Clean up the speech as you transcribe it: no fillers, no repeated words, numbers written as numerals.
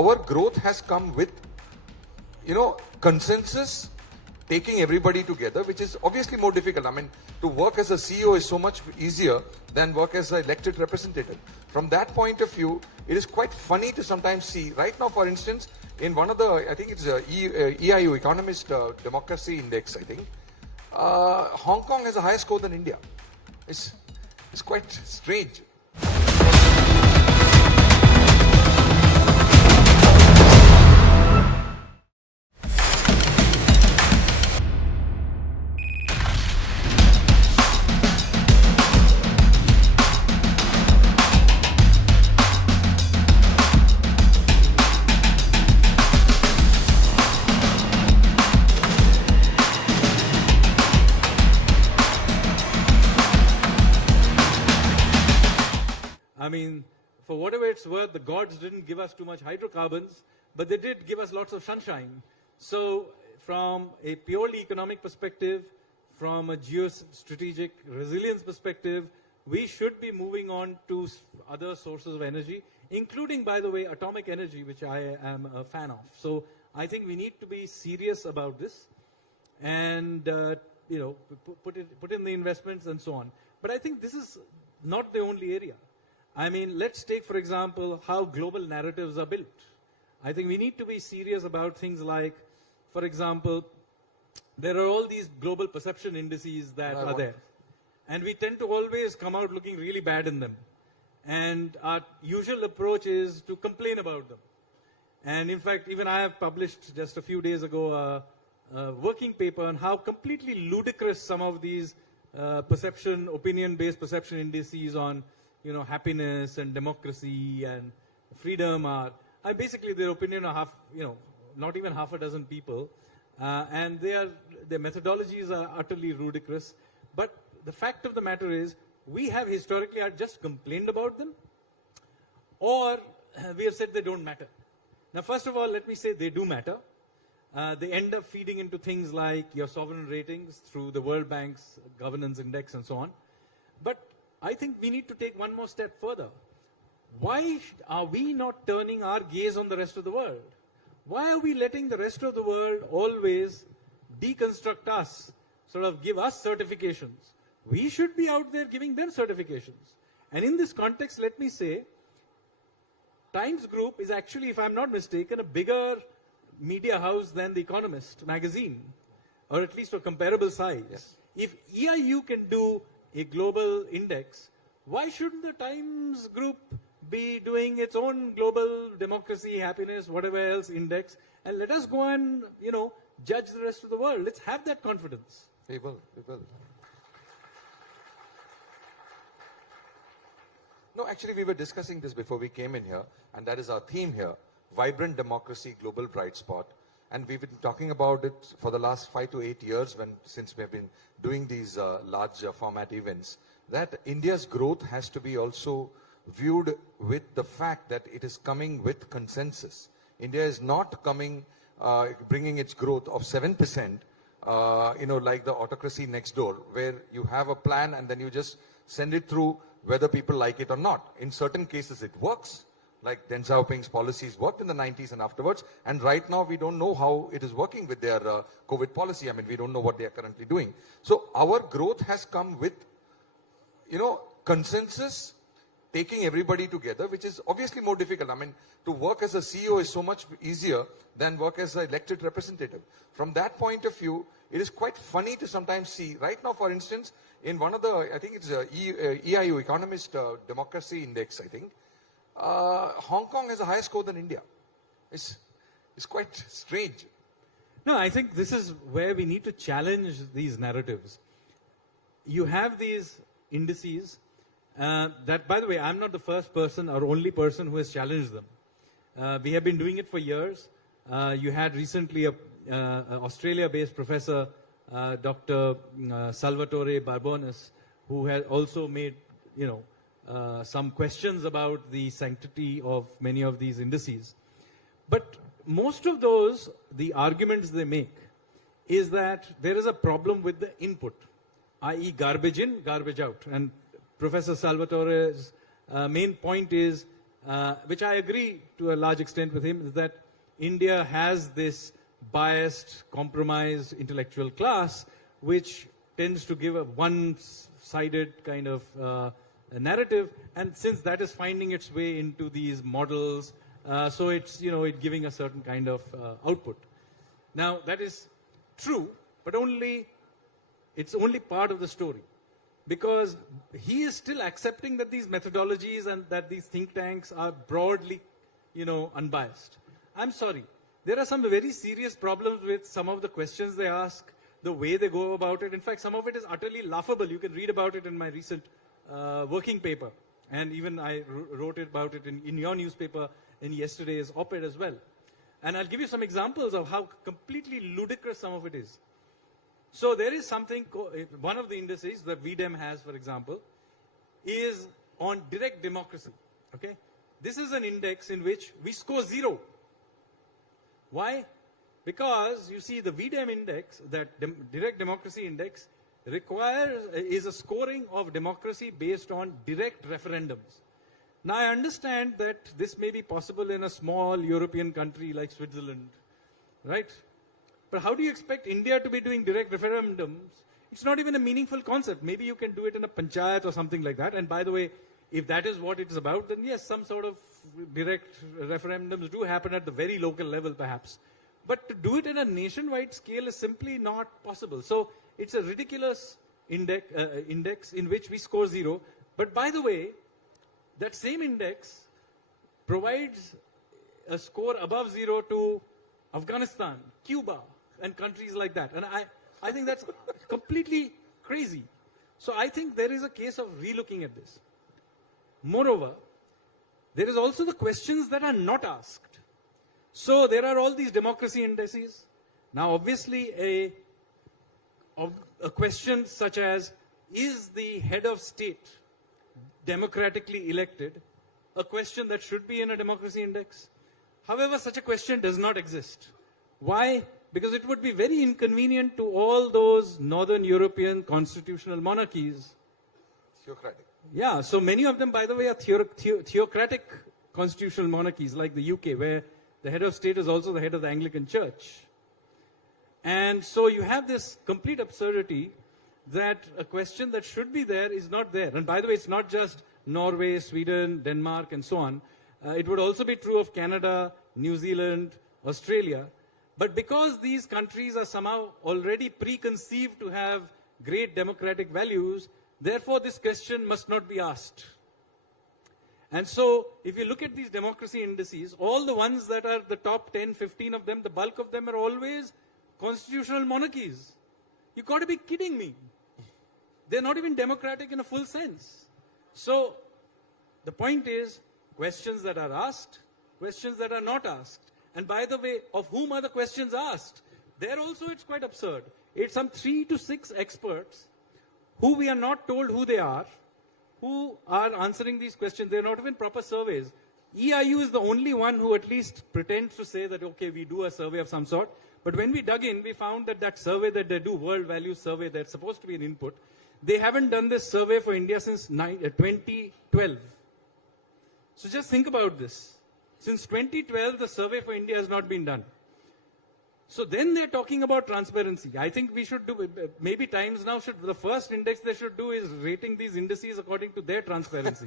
our growth has come with, consensus, taking everybody together, which is obviously more difficult. I mean, to work as a CEO is so much easier than work as an elected representative. From that point of view, it is quite funny to sometimes see. Right now, for instance, in one of the, I think it's EIU, Economist Democracy Index, I think, Hong Kong has a higher score than India. It's quite strange. I mean, for whatever it's worth, the gods didn't give us too much hydrocarbons, but they did give us lots of sunshine. So from a purely economic perspective, from a geostrategic resilience perspective, we should be moving on to other sources of energy, including, by the way, atomic energy, which I am a fan of. So I think we need to be serious about this and, put in the investments and so on. But I think this is not the only area. I mean, let's take, for example, how global narratives are built. I think we need to be serious about things like, for example, there are all these global perception indices that are there. And we tend to always come out looking really bad in them. And our usual approach is to complain about them. And in fact, even I have published just a few days ago a working paper on how completely ludicrous some of these opinion-based perception indices on happiness and democracy and freedom are. Basically, their opinion are not even half a dozen people. And their methodologies are utterly ludicrous. But the fact of the matter is, we have historically just complained about them, or we have said they don't matter. Now, first of all, let me say they do matter. They end up feeding into things like your sovereign ratings through the World Bank's governance index and so on. But I think we need to take one more step further. Why are we not turning our gaze on the rest of the world? Why are we letting the rest of the world always deconstruct us, sort of give us certifications? We should be out there giving them certifications. And in this context, let me say, Times Group is actually, if I'm not mistaken, a bigger media house than The Economist magazine, or at least a comparable size. Yes. If EIU can do a global index, why shouldn't the Times Group be doing its own global democracy, happiness, whatever else index, and let us go and, judge the rest of the world. Let's have that confidence. We will. No, actually, we were discussing this before we came in here, and that is our theme here, Vibrant Democracy, Global Bright Spot. And we've been talking about it for the last 5 to 8 years since we've been doing these large format events, that India's growth has to be also viewed with the fact that it is coming with consensus. India is not coming, bringing its growth of 7%, like the autocracy next door, where you have a plan and then you just send it through whether people like it or not. In certain cases, it works. Like Deng Xiaoping's policies worked in the 90s and afterwards. And right now, we don't know how it is working with their COVID policy. I mean, we don't know what they are currently doing. So our growth has come with, consensus, taking everybody together, which is obviously more difficult. I mean, to work as a CEO is so much easier than work as an elected representative. From that point of view, it is quite funny to sometimes see. Right now, for instance, in one of the, I think it's EIU, Economist Democracy Index, I think, Hong Kong has a higher score than India. It's quite strange. No, I think this is where we need to challenge these narratives. You have these indices that, by the way, I'm not the first person or only person who has challenged them. We have been doing it for years. You had recently an Australia-based professor, Dr. Salvatore Barbones, who had also made, some questions about the sanctity of many of these indices. But most of those, the arguments they make, is that there is a problem with the input, i.e. garbage in, garbage out. And Professor Salvatore's main point is which I agree to a large extent with him, is that India has this biased, compromised intellectual class, which tends to give a one-sided kind of a narrative, and since that is finding its way into these models, so it's it giving a certain kind of output. Now that is true, but it's only part of the story, because he is still accepting that these methodologies and that these think tanks are broadly, unbiased. I'm sorry, there are some very serious problems with some of the questions they ask, the way they go about it. In fact, some of it is utterly laughable. You can read about it in my recent working paper, and even I wrote about it in your newspaper in yesterday's op-ed as well. And I'll give you some examples of how completely ludicrous some of it is. So there is something, one of the indices that VDEM has, for example, is on direct democracy. Okay, this is an index in which we score 0. Why? Because you see the VDEM index, that direct democracy index, is a scoring of democracy based on direct referendums. Now I understand that this may be possible in a small European country like Switzerland, right? But how do you expect India to be doing direct referendums? It's not even a meaningful concept. Maybe you can do it in a panchayat or something like that. And by the way, if that is what it is about, then yes, some sort of direct referendums do happen at the very local level perhaps. But to do it in a nationwide scale is simply not possible. So it's a ridiculous index in which we score 0. But by the way, that same index provides a score above 0 to Afghanistan, Cuba, and countries like that. And I think that's completely crazy. So I think there is a case of relooking at this. Moreover, there is also the questions that are not asked. So there are all these democracy indices. Now obviously a question such as, is the head of state democratically elected, a question that should be in a democracy index? However, such a question does not exist. Why? Because it would be very inconvenient to all those Northern European constitutional monarchies. Theocratic. Yeah, so many of them, by the way, are theocratic constitutional monarchies, like the UK, where the head of state is also the head of the Anglican Church. And so you have this complete absurdity that a question that should be there is not there. And by the way, it's not just Norway, Sweden, Denmark, and so on. It would also be true of Canada, New Zealand, Australia. But because these countries are somehow already preconceived to have great democratic values, therefore this question must not be asked. And so if you look at these democracy indices, all the ones that are the top 10, 15 of them, the bulk of them are always constitutional monarchies. You got to be kidding me. They're not even democratic in a full sense. So the point is, questions that are asked, questions that are not asked. And by the way, of whom are the questions asked? There also it's quite absurd. It's some 3 to 6 experts who we are not told who they are, who are answering these questions. They're not even proper surveys. EIU is the only one who at least pretends to say that, okay, we do a survey of some sort. But when we dug in, we found that that survey that they do, World Values Survey, that's supposed to be an input, they haven't done this survey for India since 2012. So just think about this. Since 2012, the survey for India has not been done. So then they're talking about transparency. I think we should do, maybe Times now should, the first index they should do is rating these indices according to their transparency.